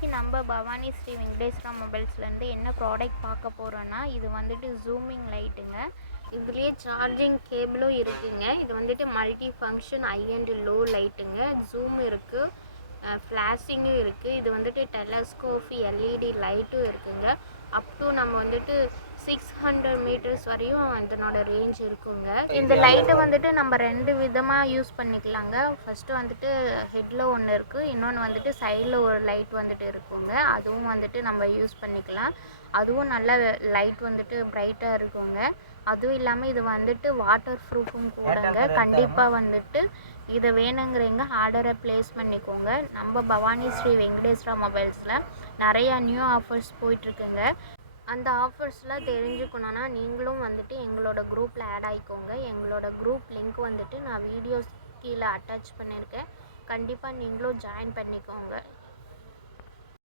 இன்றைக்கி நம்ம பவானி ஸ்ரீ வெங்கடேஸ்வரா மொபைல்ஸ்லேருந்து என்ன ப்ராடக்ட் பார்க்க போகிறோன்னா, இது வந்துட்டு ஜூமிங் லைட்டுங்க. இதுலேயே சார்ஜிங் கேபிளும் இருக்குங்க. இது வந்துட்டு multi function high and low லைட்டுங்க. ஜூம் இருக்குது, ஃப்ளாஷிங்கும் இருக்குது. இது வந்துட்டு டெலஸ்கோப் எல்இடி லைட்டும் இருக்குங்க. அப் டு நம்ம வந்துட்டு 600 மீட்டர்ஸ் வரையும் இதனோட ரேஞ்ச் இருக்குங்க. இந்த லைட்டை வந்துட்டு நம்ம 2 விதமாக யூஸ் பண்ணிக்கலாங்க. ஃபஸ்ட்டு வந்துட்டு ஹெட்டில் ஒன்று இருக்குது, இன்னொன்று வந்துட்டு சைடில் ஒரு லைட் வந்துட்டு இருக்குங்க. அதுவும் வந்துட்டு நம்ம யூஸ் பண்ணிக்கலாம். அதுவும் நல்ல லைட் வந்துட்டு பிரைட்டாக இருக்குங்க. அதுவும் இல்லாமல் இது வந்துட்டு வாட்டர் ப்ரூஃபும் கூடங்க. கண்டிப்பாக வந்துட்டு இதை வேணுங்கிறவங்க ஆர்டரை ப்ளேஸ் பண்ணிக்கோங்க. நம்ம பவானி ஸ்ரீ வெங்கடேஸ்வரா மொபைல்ஸில் நிறையா நியூ ஆஃபர்ஸ் போயிட்டுருக்குங்க. அந்த ஆஃபர்ஸ்லாம் தெரிஞ்சுக்கணுன்னா நீங்களும் வந்துட்டு எங்களோட குரூப்பில் ஆட் ஆகிக்கோங்க. எங்களோட குரூப் லிங்க் வந்துட்டு நான் வீடியோஸ் கீழே அட்டாச் பண்ணியிருக்கேன். கண்டிப்பாக நீங்களும் ஜாயின் பண்ணிக்கோங்க.